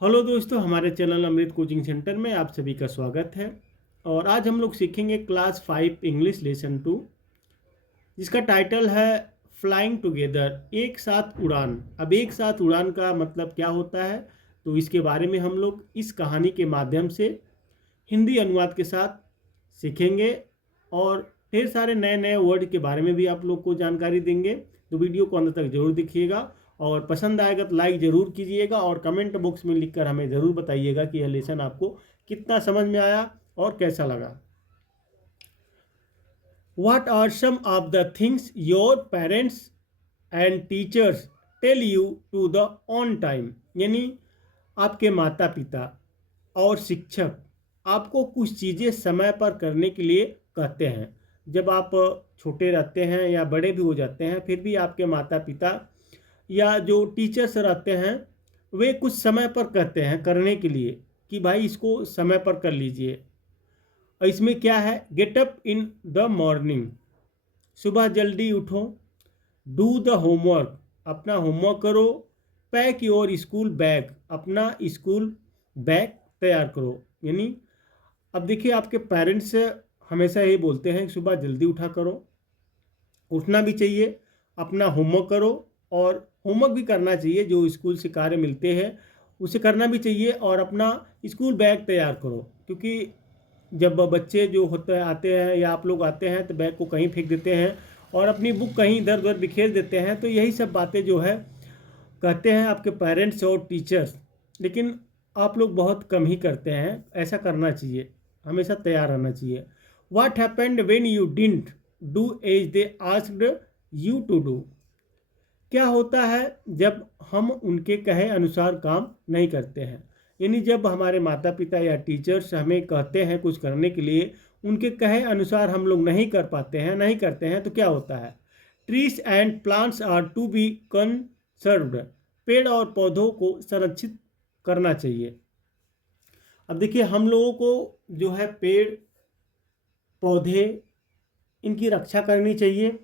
Hello दोस्तों, हमारे channel अमृत coaching centre में आप सभी का स्वागत है। और आज हम लोग सीखेंगे क्लास 5 इंग्लिश लेसन 2, जिसका टाइटल है फ्लाइंग टुगेदर, एक साथ उड़ान। अब एक साथ उड़ान का मतलब क्या होता है, तो इसके बारे में हम लोग इस कहानी के माध्यम से हिंदी अनुवाद के साथ सीखेंगे और ढेर सारे नए नए वर्ड के बारे में भी आप लोग को जानकारी देंगे। तो वीडियो को अंत तक जरूर देखिएगा और पसंद आएगा तो लाइक ज़रूर कीजिएगा और कमेंट बॉक्स में लिखकर हमें ज़रूर बताइएगा कि यह लेसन आपको कितना समझ में आया और कैसा लगा। What are some of the things your parents and teachers tell you to the on time? यानी आपके माता पिता और शिक्षक आपको कुछ चीज़ें समय पर करने के लिए कहते हैं। जब आप छोटे रहते हैं या बड़े भी हो जाते हैं, फिर भी आपके माता पिता या जो टीचर्स रहते हैं वे कुछ समय पर कहते हैं करने के लिए कि भाई इसको समय पर कर लीजिए। और इसमें क्या है, get up in the morning, सुबह जल्दी उठो। डू द होमवर्क, अपना होमवर्क करो। पैक योर स्कूल बैग, अपना स्कूल बैग तैयार करो। यानी अब देखिए, आपके पेरेंट्स हमेशा ये बोलते हैं कि सुबह जल्दी उठा करो, उठना भी चाहिए, अपना होमवर्क करो और होमवर्क भी करना चाहिए, जो स्कूल से कार्य मिलते हैं उसे करना भी चाहिए और अपना स्कूल बैग तैयार करो। क्योंकि जब बच्चे जो होते हैं आते हैं या आप लोग आते हैं तो बैग को कहीं फेंक देते हैं और अपनी बुक कहीं इधर उधर बिखेर देते हैं। तो यही सब बातें जो है कहते हैं आपके पेरेंट्स और टीचर्स, लेकिन आप लोग बहुत कम ही करते हैं। ऐसा करना चाहिए, हमेशा तैयार रहना चाहिए। What happened when you didn't do as they asked you to do, क्या होता है जब हम उनके कहे अनुसार काम नहीं करते हैं। यानी जब हमारे माता पिता या टीचर्स हमें कहते हैं कुछ करने के लिए, उनके कहे अनुसार हम लोग नहीं कर पाते हैं, नहीं करते हैं, तो क्या होता है। Trees and plants are to be conserved, पेड़ और पौधों को संरक्षित करना चाहिए। अब देखिए, हम लोगों को जो है पेड़ पौधे, इनकी रक्षा करनी चाहिए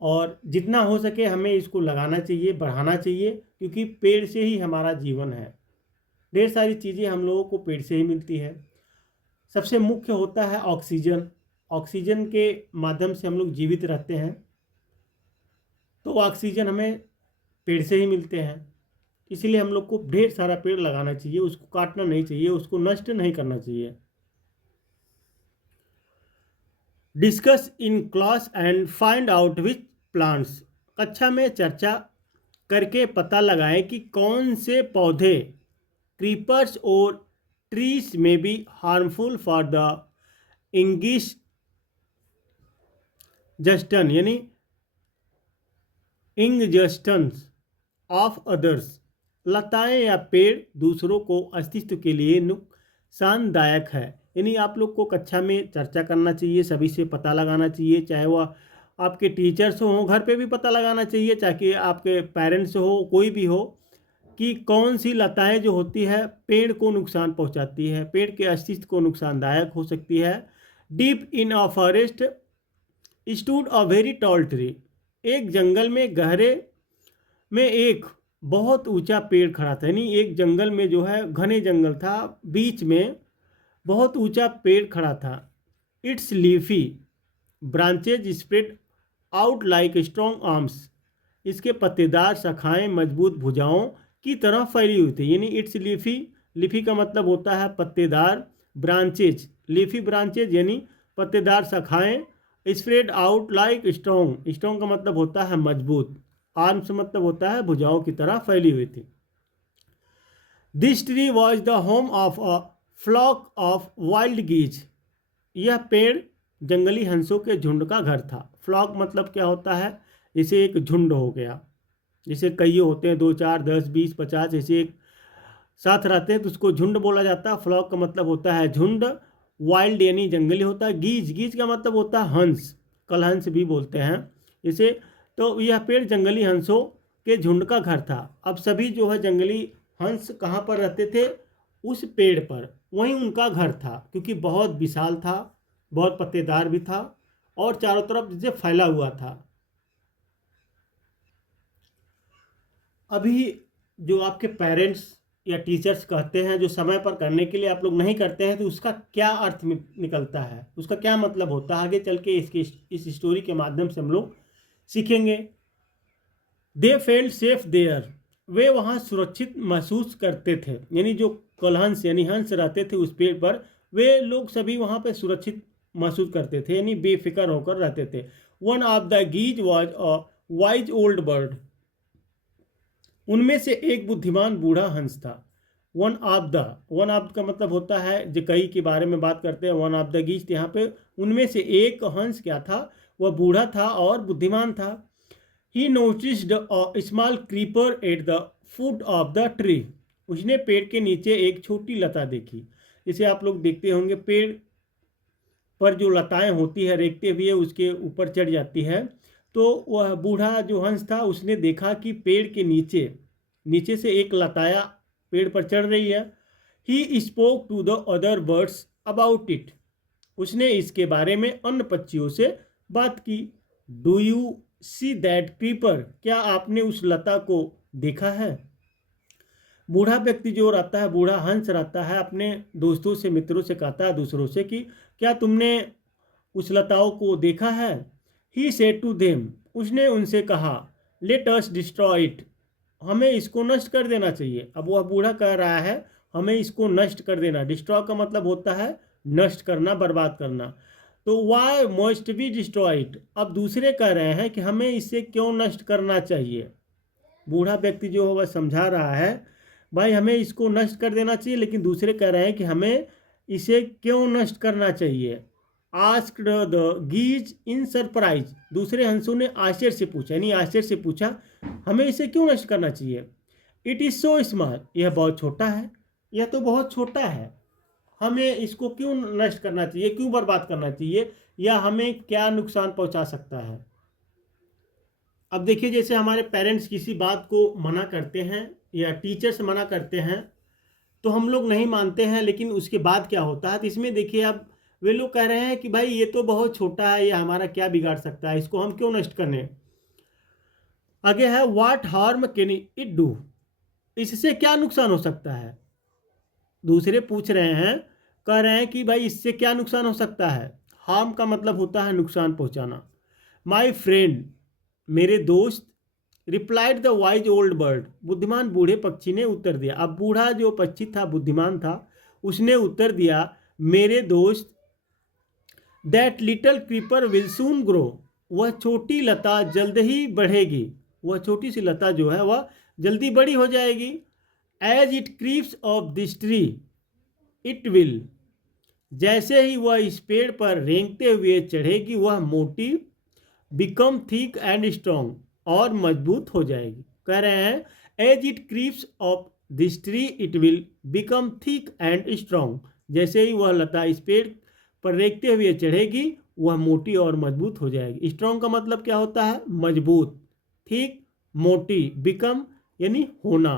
और जितना हो सके हमें इसको लगाना चाहिए, बढ़ाना चाहिए, क्योंकि पेड़ से ही हमारा जीवन है। ढेर सारी चीज़ें हम लोगों को पेड़ से ही मिलती है। सबसे मुख्य होता है ऑक्सीजन। ऑक्सीजन के माध्यम से हम लोग जीवित रहते हैं, तो ऑक्सीजन हमें पेड़ से ही मिलते हैं। इसलिए हम लोग को ढेर सारा पेड़ लगाना चाहिए, उसको काटना नहीं चाहिए, उसको नष्ट नहीं करना चाहिए। Discuss in class and find out which plants, कक्षा में चर्चा करके पता लगाएं कि कौन से पौधे क्रीपर्स और ट्रीज में be harmful for the ingestion, यानी इंगजस्टन्स ऑफ अदर्स, लताएं या पेड़ दूसरों को अस्तित्व के लिए नुकसानदायक है। यानी आप लोग को कक्षा में चर्चा करना चाहिए, सभी से पता लगाना चाहिए, चाहे वह आपके टीचर्स हो, घर पे भी पता लगाना चाहिए, चाहे आपके पेरेंट्स हो, कोई भी हो, कि कौन सी लताएं जो होती है पेड़ को नुकसान पहुंचाती है, पेड़ के अस्तित्व को नुकसानदायक हो सकती है। Deep in a forest stood a very tall tree, एक जंगल में गहरे में एक बहुत ऊंचा पेड़ खड़ा था। यानी एक जंगल में जो है, घने जंगल था, बीच में बहुत ऊंचा पेड़ खड़ा था। It's leafy branches spread out like strong arms, इसके पत्तेदार शाखाएं मजबूत भुजाओं की तरह फैली हुई थी। यानी इट्स लीफी, लीफी का मतलब होता है पत्तेदार, ब्रांचेज, लीफी ब्रांचेज यानी पत्तेदार शाखाएं, spread out like strong, strong का मतलब होता है मजबूत, आर्म्स मतलब होता है भुजाओं की तरह फैली हुई थी। This tree was the home of a flock of wild geese, यह पेड़ जंगली हंसों के झुंड का घर था। फ्लॉक मतलब क्या होता है, जैसे एक झुंड हो गया, जैसे कई होते हैं 2 4 10 20 50 ऐसे एक साथ रहते हैं तो उसको झुंड बोला जाता है। फ्लॉक का मतलब होता है झुंड, वाइल्ड यानी जंगली होता है, गीज, गीज का मतलब होता है हंस, कलहंस भी बोलते हैं इसे। तो यह पेड़ जंगली हंसों के झुंड का घर था। अब सभी जो है जंगली हंस कहाँ पर रहते थे, उस पेड़ पर, वहीं उनका घर था, क्योंकि बहुत विशाल था, बहुत पत्तेदार भी था और चारों तरफ जैसे फैला हुआ था। अभी जो आपके पेरेंट्स या टीचर्स कहते हैं जो समय पर करने के लिए आप लोग नहीं करते हैं, तो उसका क्या अर्थ निकलता है, उसका क्या मतलब होता है, आगे चल के इस स्टोरी के माध्यम से हम लोग सीखेंगे। दे फेल्ट सेफ देयर, वे वहाँ सुरक्षित महसूस करते थे, यानी जो कलहंस यानी हंस रहते थे उस पेड़ पर, वे लोग सभी वहाँ पे सुरक्षित महसूस करते थे, यानी बेफिक्र होकर रहते थे। One of the geese was a wise old bird, उनमें से एक बुद्धिमान बूढ़ा हंस था। वन ऑफ का मतलब होता है जो कई के बारे में बात करते हैं, वन ऑफ द गीज, यहाँ पे उनमें से एक हंस क्या था, वह बूढ़ा था और बुद्धिमान था। ही noticed a small creeper at the foot of the tree, उसने पेड़ के नीचे एक छोटी लता देखी। जैसे आप लोग देखते होंगे पेड़ पर जो लताएं होती है रेखते हुए उसके ऊपर चढ़ जाती है, तो वह बूढ़ा जो हंस था उसने देखा कि पेड़ के नीचे नीचे से एक लताया पेड़ पर चढ़ रही है। He spoke to the other birds about it, उसने इसके बारे में अन्य पक्षियों से बात की। Do you see that creeper, क्या आपने उस लता को देखा है। बूढ़ा व्यक्ति जो रहता है, बूढ़ा हंस रहता है, अपने दोस्तों से मित्रों से कहता है दूसरों से कि क्या तुमने उस लताओं को देखा है। ही सेड टू देम, उसने उनसे कहा लेट अस डिस्ट्रॉय इट, हमें इसको नष्ट कर देना चाहिए। अब वह बूढ़ा कह रहा है हमें इसको नष्ट कर देना, डिस्ट्रॉय का मतलब होता है नष्ट करना, बर्बाद करना। तो वाई मस्ट बी डिस्ट्रॉयड, अब दूसरे कह रहे हैं कि हमें इसे क्यों नष्ट करना चाहिए। बूढ़ा व्यक्ति जो है वह समझा रहा है भाई हमें इसको नष्ट कर देना चाहिए, लेकिन दूसरे कह रहे हैं कि हमें इसे क्यों नष्ट करना चाहिए। आस्क्ड द गीज इन सरप्राइज, दूसरे हंसों ने आश्चर्य से पूछा, यानी आश्चर्य से पूछा हमें इसे क्यों नष्ट करना चाहिए। इट इज़ सो स्मॉल, यह बहुत छोटा है, यह तो बहुत छोटा है, हमें इसको क्यों नष्ट करना चाहिए, क्यों बर्बाद करना चाहिए, या हमें क्या नुकसान पहुंचा सकता है। अब देखिए जैसे हमारे पेरेंट्स किसी बात को मना करते हैं या टीचर्स मना करते हैं तो हम लोग नहीं मानते हैं, लेकिन उसके बाद क्या होता है, तो इसमें देखिए अब वे लोग कह रहे हैं कि भाई ये तो बहुत छोटा है, ये हमारा क्या बिगाड़ सकता है, इसको हम क्यों नष्ट करने। आगे है what harm can it do, इससे क्या नुकसान हो सकता है। दूसरे पूछ रहे हैं, कह रहे हैं कि भाई इससे क्या नुकसान हो सकता है। हार्म का मतलब होता है नुकसान पहुंचाना। माई फ्रेंड, मेरे दोस्त, replied the wise old bird, बुद्धिमान बूढ़े पक्षी ने उत्तर दिया। अब बूढ़ा जो पक्षी था बुद्धिमान था, उसने उत्तर दिया मेरे दोस्त, that little creeper will soon grow, वह छोटी लता जल्द ही बढ़ेगी, वह छोटी सी लता जो है वह जल्दी बड़ी हो जाएगी। As it creeps of this tree it will, जैसे ही वह इस पेड़ पर रेंगते हुए चढ़ेगी वह मोटी, बिकम थिक एंड स्ट्रॉन्ग, और मजबूत हो जाएगी। कह रहे हैं as it creeps of this tree it will become thick and strong, जैसे ही वह लता इस पेड़ पर रेंगते हुए चढ़ेगी वह मोटी और मजबूत हो जाएगी। स्ट्रॉन्ग का मतलब क्या होता है, मजबूत, थिक मोटी, बिकम यानी होना,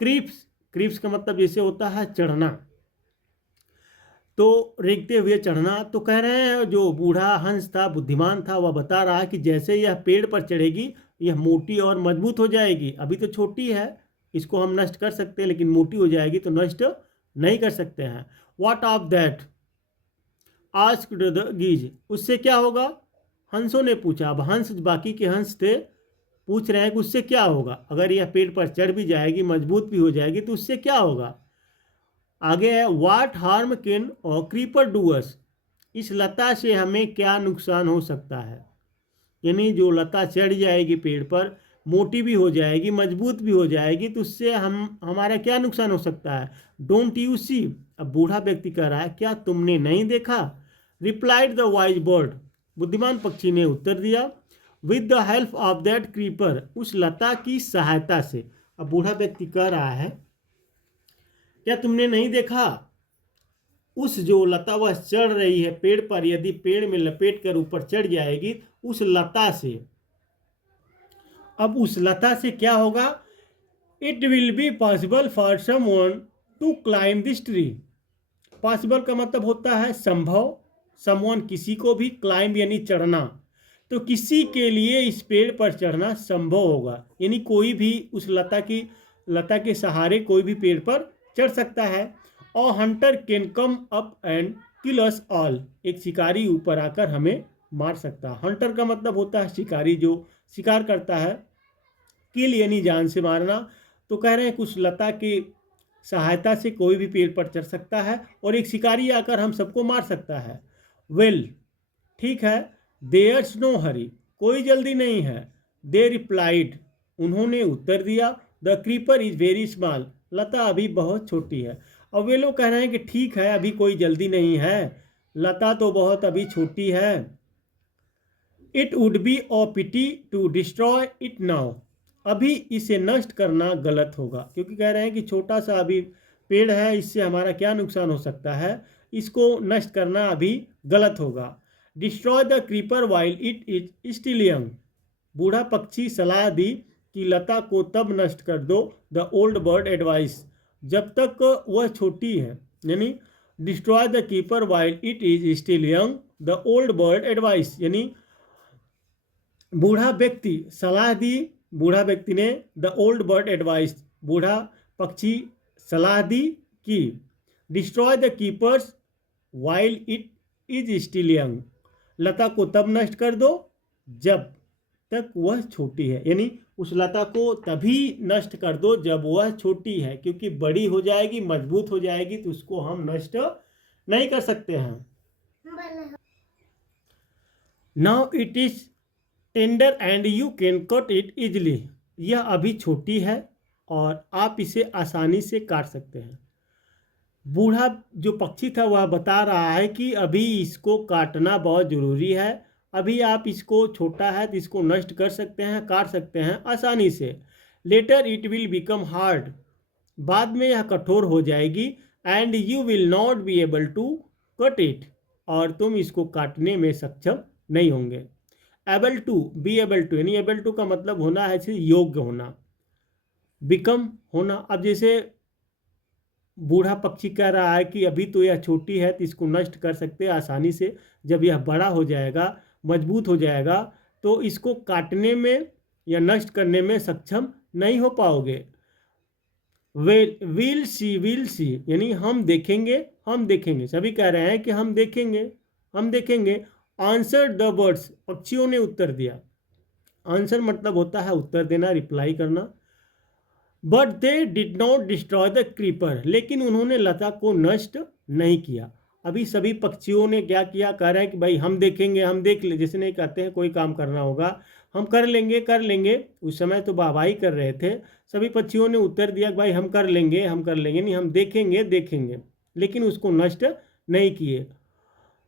क्रीप्स क्रीप्स का मतलब जैसे होता है चढ़ना, तो रेंगते हुए चढ़ना। तो कह रहे हैं जो बूढ़ा हंस था बुद्धिमान था वह बता रहा है कि जैसे यह पेड़ पर चढ़ेगी यह मोटी और मजबूत हो जाएगी। अभी तो छोटी है, इसको हम नष्ट कर सकते हैं, लेकिन मोटी हो जाएगी तो नष्ट नहीं कर सकते हैं। What of that asked the geese, उससे क्या होगा, हंसों ने पूछा। अब हंस बाकी के हंस थे, पूछ रहे हैं कि उससे क्या होगा, अगर यह पेड़ पर चढ़ भी जाएगी मजबूत भी हो जाएगी तो उससे क्या होगा। आगे है व्हाट हार्म कैन और क्रीपर डू अस, इस लता से हमें क्या नुकसान हो सकता है। यानी जो लता चढ़ जाएगी पेड़ पर, मोटी भी हो जाएगी मजबूत भी हो जाएगी, तो उससे हमारा क्या नुकसान हो सकता है। डोंट यू सी, अब बूढ़ा व्यक्ति कह रहा है क्या तुमने नहीं देखा। रिप्लाइड द वाइज बर्ड, बुद्धिमान पक्षी ने उत्तर दिया, with the help of that creeper, उस लता की सहायता से। अब बूढ़ा व्यक्ति कह रहा है क्या तुमने नहीं देखा, उस जो लता वह चढ़ रही है पेड़ पर, यदि पेड़ में लपेट कर ऊपर चढ़ जाएगी उस लता से, अब उस लता से क्या होगा, it will be possible for someone to climb this tree. Possible का मतलब होता है संभव, समवन किसी को भी, क्लाइंब यानी चढ़ना, तो किसी के लिए इस पेड़ पर चढ़ना संभव होगा, यानी कोई भी उस लता की लता के सहारे कोई भी पेड़ पर चढ़ सकता है। और Hunter can come up and kill us all, एक शिकारी ऊपर आकर हमें मार सकता है। हंटर का मतलब होता है शिकारी, जो शिकार करता है। किल यानी जान से मारना। तो कह रहे हैं कुछ लता की सहायता से कोई भी पेड़ पर चढ़ सकता है और एक शिकारी आकर हम सबको मार सकता है। वेल, ठीक है। देयर्स नो हरी, कोई जल्दी नहीं है। दे रिप्लाइड, उन्होंने उत्तर दिया। The creeper is very small, लता अभी बहुत छोटी है। और वे लोग कह रहे हैं कि ठीक है, अभी कोई जल्दी नहीं है, लता तो बहुत अभी छोटी है। It would be a pity to destroy it now, अभी इसे नष्ट करना गलत होगा, क्योंकि कह रहे हैं कि छोटा सा अभी पेड़ है, इससे हमारा क्या नुकसान हो सकता है, इसको नष्ट करना अभी गलत होगा। Destroy the creeper while it is still young, बूढ़ा पक्षी सलाह दी कि लता को तब नष्ट कर दो। द ओल्ड बर्ड एडवाइस, जब तक वह छोटी है, यानी destroy the keeper while it is still young. The old bird advice यानी बूढ़ा व्यक्ति सलाह दी, बूढ़ा व्यक्ति ने द ओल्ड बर्ड एडवाइस, बूढ़ा पक्षी सलाह दी कि destroy the creepers while it is still young, लता को तब नष्ट कर दो जब तक वह छोटी है, यानी उस लता को तभी नष्ट कर दो जब वह छोटी है, क्योंकि बड़ी हो जाएगी, मजबूत हो जाएगी तो उसको हम नष्ट नहीं कर सकते हैं। Now it is tender and you can cut it easily, यह अभी छोटी है और आप इसे आसानी से काट सकते हैं। बूढ़ा जो पक्षी था वह बता रहा है कि अभी इसको काटना बहुत ज़रूरी है, अभी आप इसको छोटा है तो इसको नष्ट कर सकते हैं, काट सकते हैं आसानी से। Later it will become hard, बाद में यह कठोर हो जाएगी। And you will not be able to cut it, और तुम इसको काटने में सक्षम नहीं होंगे। Able to, be able to, यानी एबल टू का मतलब होना है योग्य होना, बिकम होना। अब जैसे बूढ़ा पक्षी कह रहा है कि अभी तो यह छोटी है तो इसको नष्ट कर सकते हैं आसानी से, जब यह बड़ा हो जाएगा, मजबूत हो जाएगा, तो इसको काटने में या नष्ट करने में सक्षम नहीं हो पाओगे। विल सी यानी हम देखेंगे, हम देखेंगे, सभी कह रहे हैं कि हम देखेंगे, हम देखेंगे। आंसर द बर्ड्स, पक्षियों ने उत्तर दिया। आंसर मतलब होता है उत्तर देना, रिप्लाई करना। But they did not destroy the creeper, लेकिन उन्होंने लता को नष्ट नहीं किया। अभी सभी पक्षियों ने क्या किया, कह रहे हैं कि भाई हम देखेंगे, हम देख ले, जैसे नहीं कहते हैं कोई काम करना होगा हम कर लेंगे, कर लेंगे। उस समय तो वाहवाही कर रहे थे, सभी पक्षियों ने उत्तर दिया कि भाई हम कर लेंगे, हम कर लेंगे, नहीं हम देखेंगे, देखेंगे, लेकिन उसको नष्ट नहीं किए।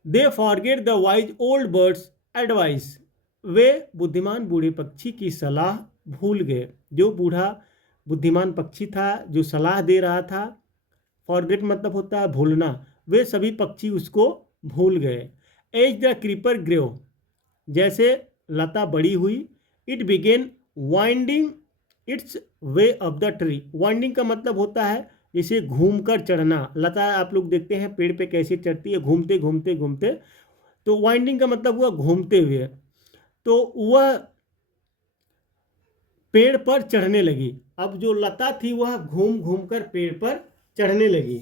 They forget the wise old bird's advice, वे बुद्धिमान बूढ़े पक्षी की सलाह भूल गए। जो बूढ़ा बुद्धिमान पक्षी था जो सलाह दे रहा था, फॉरगेट मतलब होता है भूलना, वे सभी पक्षी उसको भूल गए। एज द क्रीपर ग्रो, जैसे लता बड़ी हुई, it began winding it's way up the tree, winding का मतलब होता है जैसे घूमकर चढ़ना। लता आप लोग देखते हैं पेड़ पे कैसे चढ़ती है, घूमते घूमते घूमते, तो वाइंडिंग का मतलब हुआ घूमते हुए। तो वह पेड़ पर चढ़ने लगी। अब जो लता थी वह घूम घूम कर पेड़ पर चढ़ने लगी।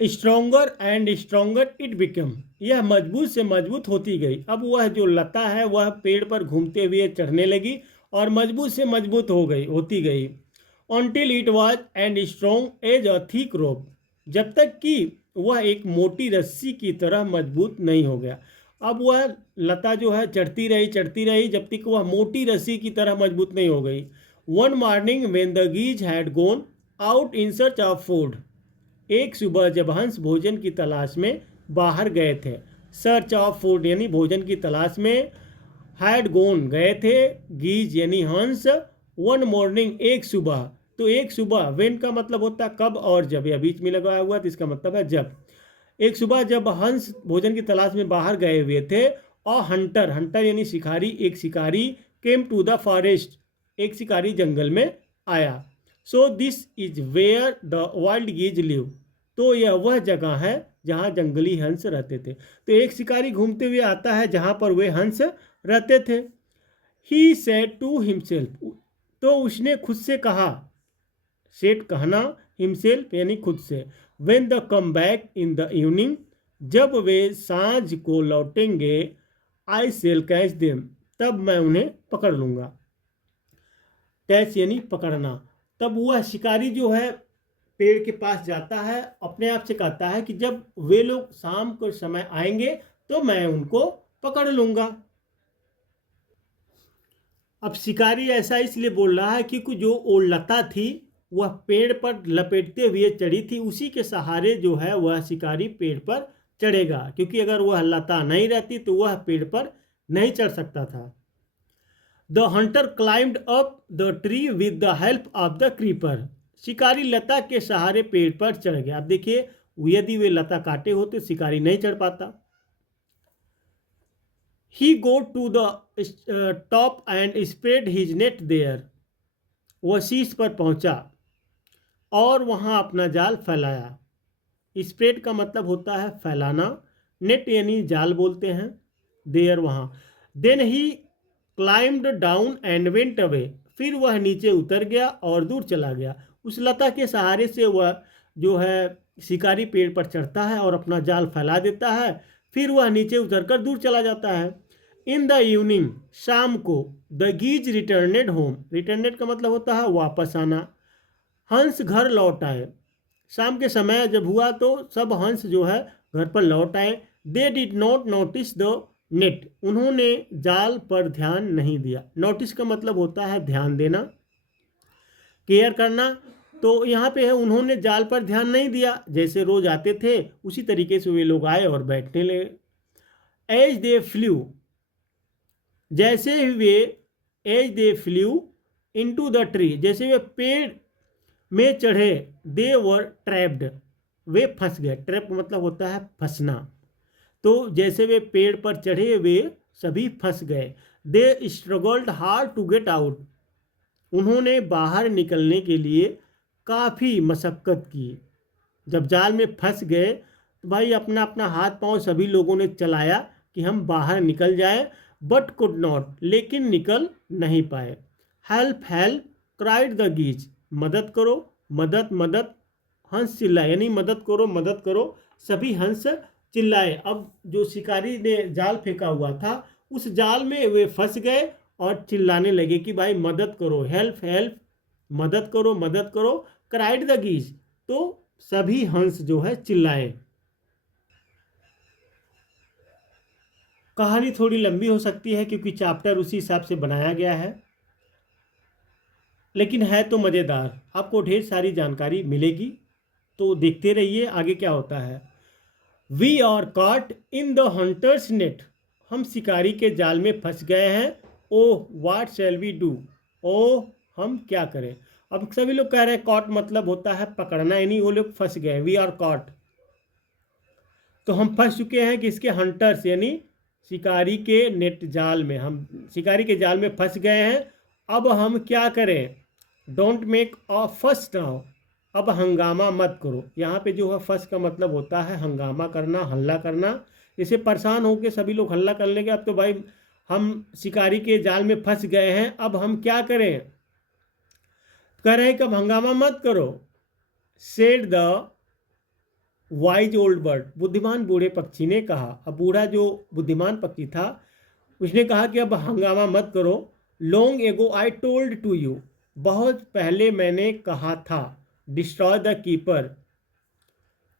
Stronger and stronger it become, यह मजबूत से मजबूत होती गई। अब वह जो लता है वह पेड़ पर घूमते हुए चढ़ने लगी और मजबूत से मजबूत हो गई, होती गई। Until it was and strong as a thick rope, जब तक कि वह एक मोटी रस्सी की तरह मजबूत नहीं हो गया। अब वह लता जो है चढ़ती रही जब तक वह मोटी रस्सी की तरह मजबूत नहीं हो गई। One morning when the geese had gone out in search of food, एक सुबह जब हंस भोजन की तलाश में बाहर गए थे, सर्च ऑफ फूड यानी भोजन की तलाश में, हैड गॉन गए थे, गीज यानी हंस, वन मॉर्निंग एक सुबह, तो एक सुबह, वेन का मतलब होता है कब और जब, या बीच में लगाया हुआ तो इसका मतलब है जब। एक सुबह जब हंस भोजन की तलाश में बाहर गए हुए थे, और हंटर, हंटर यानी शिकारी, एक शिकारी, केम टू द फॉरेस्ट, एक शिकारी जंगल में आया। So this is where the wild geese live, तो यह वह जगह है जहाँ जंगली हंस रहते थे। तो एक शिकारी घूमते हुए आता है जहाँ पर वे हंस रहते थे। ही सेड टू हिमसेल्फ, तो उसने खुद से कहा, सेड कहना, हिमसेल्फ यानी खुद से, when the come back in the evening, जब वे सांझ को लौटेंगे, आई सेल कैच देम, तब मैं उन्हें पकड़ लूंगा। कैच यानी पकड़ना। तब वह शिकारी जो है पेड़ के पास जाता है, अपने आप से कहता है कि जब वे लोग शाम के समय आएंगे तो मैं उनको पकड़ लूंगा। अब शिकारी ऐसा इसलिए बोल रहा है क्योंकि जो वो लता थी वह पेड़ पर लपेटते हुए चढ़ी थी, उसी के सहारे जो है वह शिकारी पेड़ पर चढ़ेगा, क्योंकि अगर वह लता नहीं रहती तो वह पेड़ पर नहीं चढ़ सकता था। The Hunter climbed up the tree with the help of the creeper, शिकारी लता के सहारे पेड़ पर चढ़ गया। अब देखिए, यदि वे लता काटे होते शिकारी नहीं चढ़ पाता। He go to the top and spread his net there, वह शीश पर पहुंचा और वहां अपना जाल फैलाया। स्प्रेड का मतलब होता है फैलाना, नेट यानी जाल बोलते हैं, देयर वहां। Then he climbed down and went away, फिर वह नीचे उतर गया और दूर चला गया। उस लता के सहारे से वह जो है शिकारी पेड़ पर चढ़ता है और अपना जाल फैला देता है, फिर वह नीचे उतरकर दूर चला जाता है। इन द इवनिंग, शाम को, द गीज रिटर्नेड होम, रिटर्नेड का मतलब होता है वापस आना, हंस घर लौट आए। शाम के समय जब हुआ तो सब हंस जो है घर पर लौट आए। They did not notice the net, उन्होंने जाल पर ध्यान नहीं दिया। नोटिस का मतलब होता है ध्यान देना, केयर करना। तो यहाँ पे है उन्होंने जाल पर ध्यान नहीं दिया, जैसे रोज आते थे उसी तरीके से वे लोग आए और बैठने लगे। एज दे फ्लू, जैसे वे, as they flew into the tree, जैसे वे पेड़ में चढ़े, दे वर ट्रैप्ड, वे फंस गए। ट्रैप मतलब होता है फंसना। तो जैसे वे पेड़ पर चढ़े वे सभी फंस गए। They struggled hard to get out, उन्होंने बाहर निकलने के लिए काफ़ी मशक्क़त की। जब जाल में फंस गए तो भाई अपना अपना हाथ पांव सभी लोगों ने चलाया कि हम बाहर निकल जाएं, बट कुड नॉट, लेकिन निकल नहीं पाए। हेल्प हेल्प क्राइड द गीज, मदद करो, मदद मदद, हंस चिल्लाए, यानी मदद करो मदद करो, सभी हंस चिल्लाए। अब जो शिकारी ने जाल फेंका हुआ था उस जाल में वे फंस गए और चिल्लाने लगे कि भाई मदद करो, हेल्प हेल्प, मदद करो मदद करो, क्राइड द गीज, तो सभी हंस जो है चिल्लाए। कहानी थोड़ी लंबी हो सकती है क्योंकि चैप्टर उसी हिसाब से बनाया गया है, लेकिन है तो मज़ेदार, आपको ढेर सारी जानकारी मिलेगी। तो देखते रहिए आगे क्या होता है। We are caught in the hunter's net, हम शिकारी के जाल में फंस गए हैं। Oh what shall we do, ओह हम क्या करें। अब सभी लोग कह रहे हैं, कॉट मतलब होता है पकड़ना, यानी वो लोग फंस गए, वी आर कॉट, तो हम फंस चुके हैं किसके, हंटर्स यानी शिकारी के नेट जाल में, हम शिकारी के जाल में फंस गए हैं। अब हम क्या करें, डोंट मेक अ फस नाउ, अब हंगामा मत करो। यहाँ पे जो है फस का मतलब होता है हंगामा करना, हल्ला करना। जैसे परेशान होकर सभी लोग हल्ला कर लेंगे, अब तो भाई हम शिकारी के जाल में फंस गए हैं, अब हम क्या करें, कह रहे हैं कि अब हंगामा मत करो। Said the wise old bird, बुद्धिमान बूढ़े पक्षी ने कहा। अब बूढ़ा जो बुद्धिमान पक्षी था उसने कहा कि अब हंगामा मत करो। Long ago I told to you, बहुत पहले मैंने कहा था, डिस्ट्रॉय द कीपर,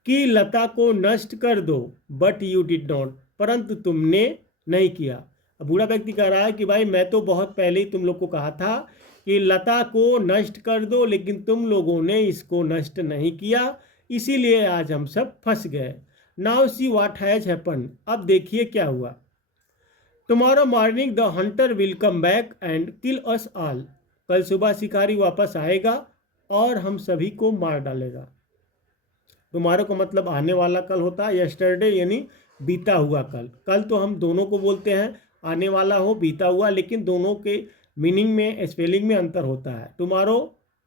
कि लता को नष्ट कर दो, बट यू डिड नॉट, परंतु तुमने नहीं किया। अब बूढ़ा व्यक्ति कह रहा है कि भाई मैं तो बहुत पहले ही तुम लोग को कहा था कि लता को नष्ट कर दो, लेकिन तुम लोगों ने इसको नष्ट नहीं किया, इसीलिए आज हम सब फंस गए। Now see what has happen, अब देखिए क्या हुआ। Tomorrow morning the Hunter will come back and kill us all, कल सुबह शिकारी वापस आएगा और हम सभी को मार डालेगा। टुमारो का मतलब आने वाला कल होता है, यस्टरडे यानी बीता हुआ कल। कल तो हम दोनों को बोलते हैं, आने वाला हो बीता हुआ, लेकिन दोनों के मीनिंग में, स्पेलिंग में अंतर होता है। टुमारो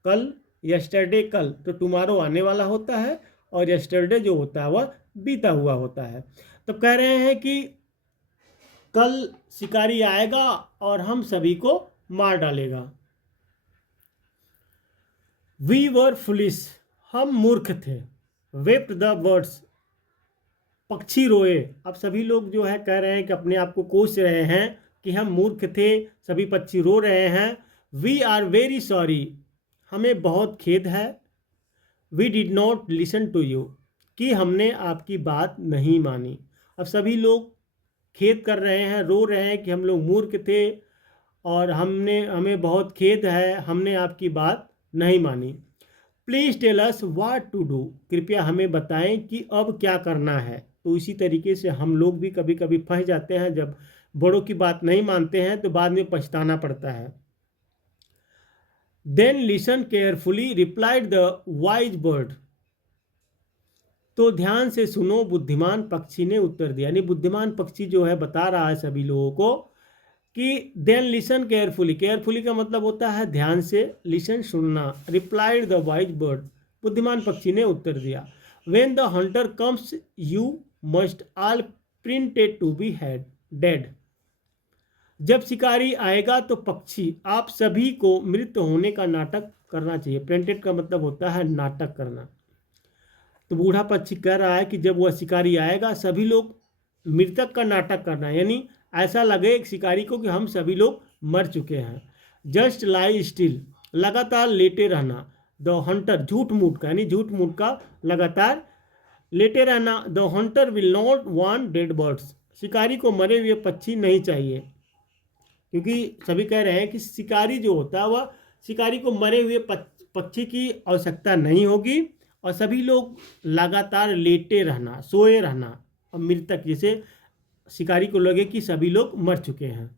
कल, यस्टरडे कल, तो टुमारो आने वाला होता है और यस्टरडे जो होता है वह बीता हुआ होता है। तो कह रहे हैं कि कल शिकारी आएगा और हम सभी को मार डालेगा। वी वर फुलिश, हम मूर्ख थे। वेप्ट द बर्ड्स, पक्षी रोए। अब सभी लोग जो है कह रहे हैं कि अपने आप को कोस रहे हैं कि हम मूर्ख थे, सभी पक्षी रो रहे हैं। वी आर वेरी सॉरी, हमें बहुत खेद है। We did not listen to you, कि हमने आपकी बात नहीं मानी। अब सभी लोग खेद कर रहे हैं, रो रहे हैं कि हम लोग मूर्ख थे और हमें बहुत खेद है, हमने आपकी बात नहीं मानी। Please tell us what to do, कृपया हमें बताएं कि अब क्या करना है। तो इसी तरीके से हम लोग भी कभी कभी फंस जाते हैं, जब बड़ों की बात नहीं मानते हैं तो बाद में पछताना पड़ता है। Then listen carefully replied the wise bird, तो ध्यान से सुनो, बुद्धिमान पक्षी ने उत्तर दिया। यानी बुद्धिमान पक्षी जो है बता रहा है सभी लोगों को कि देन लिसन केयरफुली, केयरफुली का मतलब होता है ध्यान से, लिसन सुनना। रिप्लाइड द वाइज बर्ड, बुद्धिमान पक्षी ने उत्तर दिया। When the Hunter comes you must all printed to be had dead, जब शिकारी आएगा तो पक्षी आप सभी को मृत होने का नाटक करना चाहिए। प्रिंटेड का मतलब होता है नाटक करना। तो बूढ़ा पक्षी कह रहा है कि जब वह शिकारी आएगा सभी लोग मृतक का नाटक करना है, यानी ऐसा लगे एक शिकारी को कि हम सभी लोग मर चुके हैं। जस्ट लाई स्टिल, लगातार लेटे रहना। द हंटर, झूठ मूठ का, यानी झूठ मूठ का लगातार लेटे रहना। The Hunter will not want dead birds, शिकारी को मरे हुए पक्षी नहीं चाहिए, क्योंकि सभी कह रहे हैं कि शिकारी जो होता है वह शिकारी को मरे हुए पक्षी की आवश्यकता नहीं होगी। और सभी लोग लगातार लेटे रहना, सोए रहना, और मृतक जैसे शिकारी को लगे कि सभी लोग मर चुके हैं।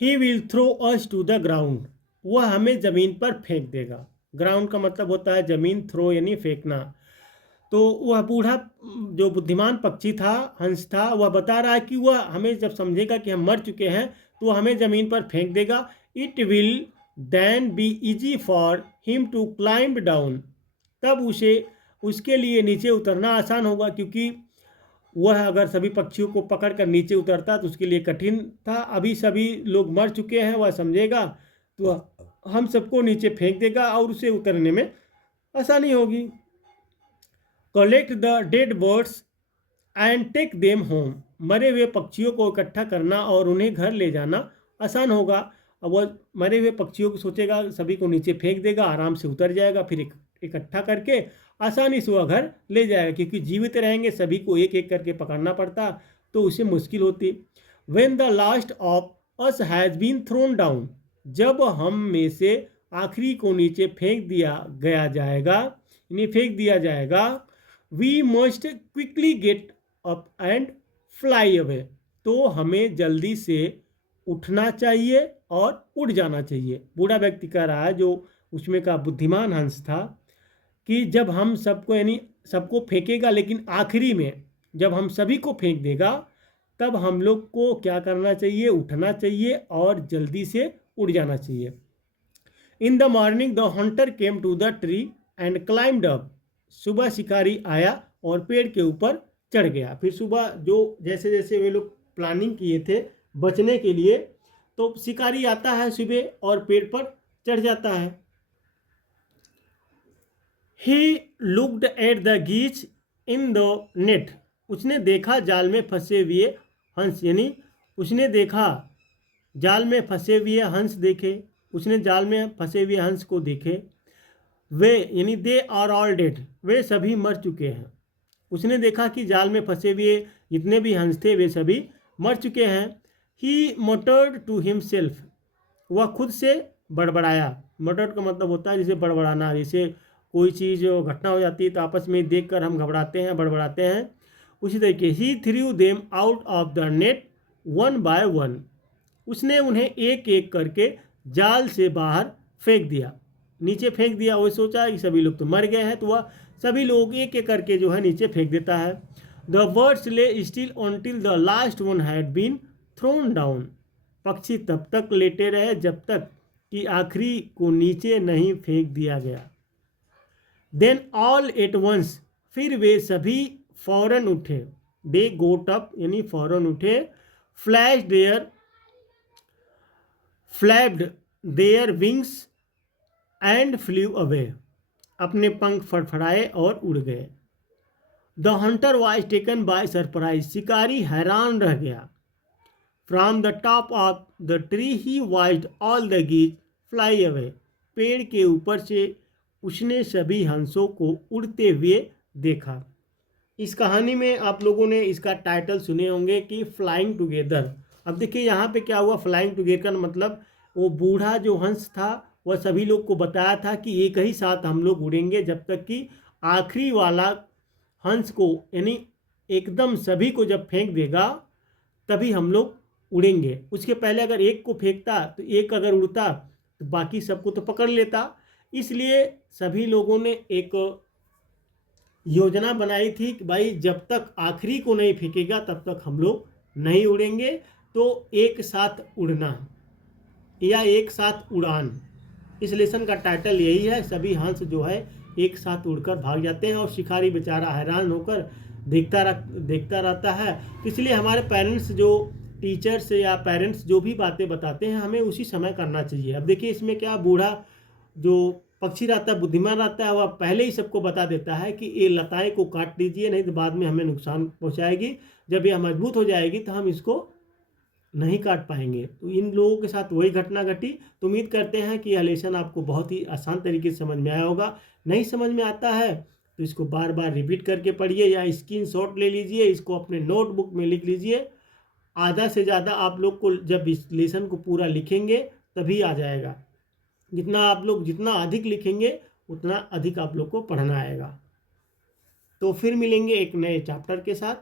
He will throw us to the ground, वह हमें जमीन पर फेंक देगा। ग्राउंड का मतलब होता है जमीन, थ्रो यानी फेंकना। तो वह बूढ़ा जो बुद्धिमान पक्षी था, हंस था, वह बता रहा है कि वह हमें जब समझेगा कि हम मर चुके हैं तो वह हमें ज़मीन पर फेंक देगा। It will then be easy for him to climb down, तब उसके लिए नीचे उतरना आसान होगा, क्योंकि वह अगर सभी पक्षियों को पकड़ कर नीचे उतरता तो उसके लिए कठिन था। अभी सभी लोग मर चुके हैं, वह समझेगा तो हम सबको नीचे फेंक देगा और उसे उतरने में आसानी होगी। Collect the dead birds and take them home, मरे हुए पक्षियों को इकट्ठा करना और उन्हें घर ले जाना आसान होगा। अब वह मरे हुए पक्षियों को सोचेगा, सभी को नीचे फेंक देगा, आराम से उतर जाएगा, फिर इकट्ठा करके आसानी से वह घर ले जाएगा, क्योंकि जीवित रहेंगे सभी को एक एक करके पकड़ना पड़ता तो उसे मुश्किल होती। When the last of us has been thrown down, जब हम में से आखिरी को नीचे फेंक दिया जाएगा, we must quickly get up and fly away, तो हमें जल्दी से उठना चाहिए और उड़ जाना चाहिए। बूढ़ा व्यक्ति कह रहा है, जो उसमें का बुद्धिमान हंस था, कि जब हम सबको यानी सबको फेंकेगा, लेकिन आखिरी में जब हम सभी को फेंक देगा तब हम लोग को क्या करना चाहिए, उठना चाहिए और जल्दी से उड़ जाना चाहिए। In the morning the hunter came to the tree and climbed up, सुबह शिकारी आया और पेड़ के ऊपर चढ़ गया। फिर सुबह जो जैसे जैसे वे लोग प्लानिंग किए थे बचने के लिए, तो शिकारी आता है सुबह और पेड़ पर चढ़ जाता है। He looked at the geese in the net, उसने देखा जाल में फंसे हुए हंस, यानी उसने देखा जाल में फंसे हुए हंस देखे, उसने जाल में फंसे हुए हंस को देखे। वे यानी दे आर ऑल डेड, वे सभी मर चुके हैं। उसने देखा कि जाल में फंसे हुए जितने भी हंस थे वे सभी मर चुके हैं। ही मटर्ड टू हिमसेल्फ, वह खुद से बड़बड़ाया। मटर्ड का मतलब होता है जैसे बड़बड़ाना, जैसे कोई चीज़ घटना हो जाती है तो आपस में देख कर हम घबराते हैं, बड़बड़ाते हैं, उसी तरीके he threw them out of the net one by one, उसने उन्हें एक एक करके जाल से बाहर फेंक दिया, नीचे फेंक दिया। वही सोचा कि सभी लोग तो मर गए हैं, तो वह सभी लोग एक एक करके जो है नीचे फेंक देता है। The birds lay still until the last one had been thrown down, पक्षी तब तक लेटे रहे जब तक कि आखिरी को नीचे नहीं फेंक दिया गया। देन ऑल एट वंस, फिर वे सभी फौरन उठे। दे गोट अप यानी फौरन उठे, flapped their wings and flew away, अपने पंख फड़फड़ाए और उड़ गए। The hunter was taken by surprise, शिकारी हैरान रह गया। From the top of the tree he watched all the geese fly away, पेड़ के ऊपर से उसने सभी हंसों को उड़ते हुए देखा। इस कहानी में आप लोगों ने इसका टाइटल सुने होंगे कि फ्लाइंग टुगेदर। अब देखिए यहाँ पे क्या हुआ, फ्लाइंग टुगेदर का मतलब वो बूढ़ा जो हंस था वह सभी लोग को बताया था कि एक ही साथ हम लोग उड़ेंगे, जब तक कि आखिरी वाला हंस को यानी एकदम सभी को जब फेंक देगा तभी हम लोग उड़ेंगे। उसके पहले अगर एक को फेंकता तो एक अगर उड़ता तो बाकी सबको तो पकड़ लेता। इसलिए सभी लोगों ने एक योजना बनाई थी कि भाई जब तक आखिरी को नहीं फेंकेगा तब तक हम लोग नहीं उड़ेंगे। तो एक साथ उड़ना या एक साथ उड़ान, इस लेसन का टाइटल यही है। सभी हंस जो है एक साथ उड़कर भाग जाते हैं और शिकारी बेचारा हैरान होकर देखता रहता है। तो इसलिए हमारे पेरेंट्स जो टीचर्स या पेरेंट्स जो भी बातें बताते हैं हमें उसी समय करना चाहिए। अब देखिए इसमें क्या, बूढ़ा जो पक्षी रहता है बुद्धिमान रहता है, वह पहले ही सबको बता देता है कि ये लताएं को काट दीजिए नहीं तो बाद में हमें नुकसान पहुंचाएगी, जब यह मजबूत हो जाएगी तो हम इसको नहीं काट पाएंगे। तो इन लोगों के साथ वही घटना घटी। तो उम्मीद करते हैं कि यह लेसन आपको बहुत ही आसान तरीके से समझ में आया होगा। नहीं समझ में आता है तो इसको बार बार रिपीट करके पढ़िए या स्क्रीनशॉट ले लीजिए, इसको अपने नोटबुक में लिख लीजिए। आधा से ज़्यादा आप लोग को जब इस लेसन को पूरा लिखेंगे तभी आ जाएगा। जितना अधिक लिखेंगे उतना अधिक आप लोग को पढ़ना आएगा। तो फिर मिलेंगे एक नए चैप्टर के साथ।